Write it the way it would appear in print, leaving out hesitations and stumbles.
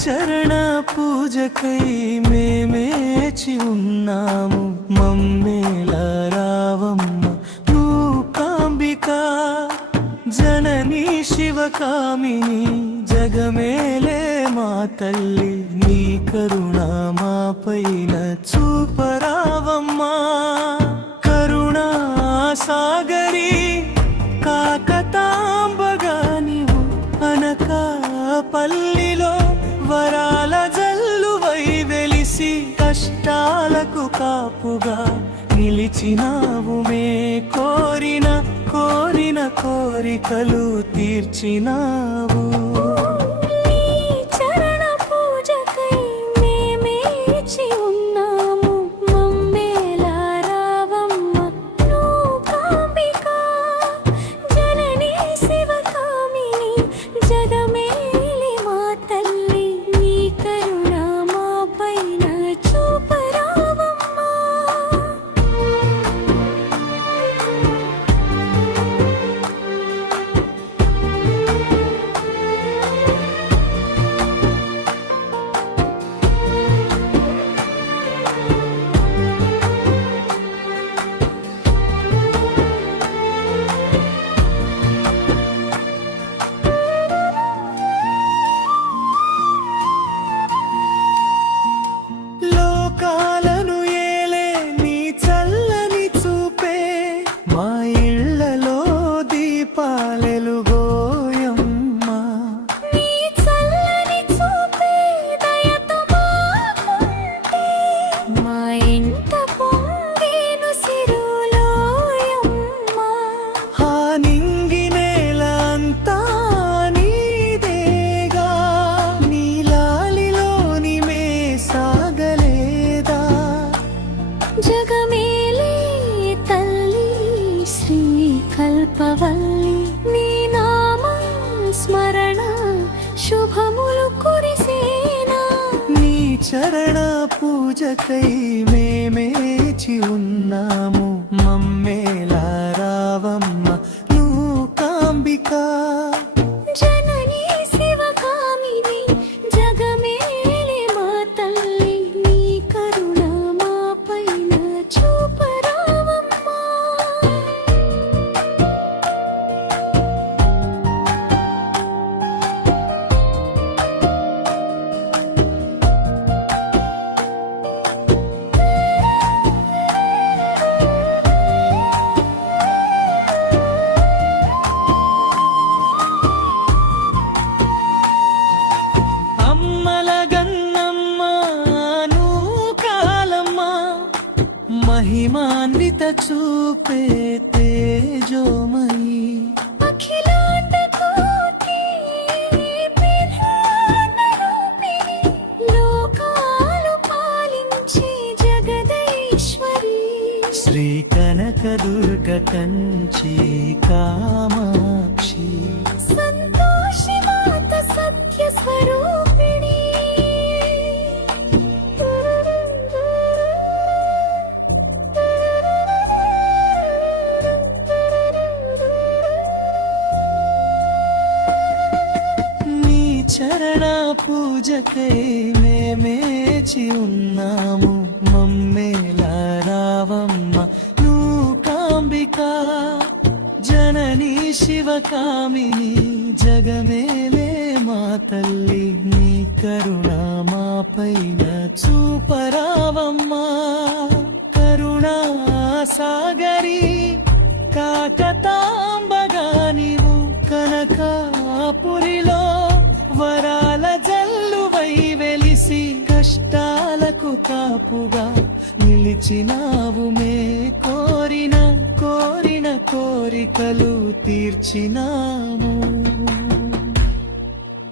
చరణ పూజకై మేమేచి ఉన్నాము మమ్మేలా రావమ్మ మూకాంబిక జననీ శివకామిని జగమేలే మా తల్లి నీ కరుణ మా పైన చూపరావమ్మా కరుణా సాగరి కాకతాంబగా నీవు అనకాపల్లిలో వరాల జల్లువై వెలిసి కష్టాలకు కాపుగా నిలిచినావు మే కోరిన కోరికలు తీర్చినావు జగమేలే తల్లి శ్రీ కల్పవల్లి నీ నామ స్మరణ శుభములు కురిసేనా నీ చరణ పూజకై మేమేచి ఉన్నాము మమ్మేలా రావమ్మ మూకాంబిక జననీ శివకామిని జగమేలే మా తల్లి నీ కరుణ మా పైన చూపరావమ్మా మహిమాన్విత చూపే తేజోమయీ అఖిలాండ కోటి బ్రహ్మాండ రూపిణి లోకాలు పాలించే జగదీశ్వరి శ్రీ కనకదుర్గ కంచి కామాక్షి సంతోషి మాత సత్య స్వరూపిణి చరణ పూజకై మేమేచి ఉన్నాము మమ్మేలా రావమ్మ మూకాంబిక జననీ శివకామిని జగమేలే మా తల్లి నీ కరుణ మా పైన చూపరావమ్మా కరుణా సాగరి కాకతాంబగా నీవు కనకాపురిలో వరాల జల్లువై వెలిసి కష్టాలకు కాపుగా నిలిచినావు మే కోరిన కోరికలు తీర్చినాము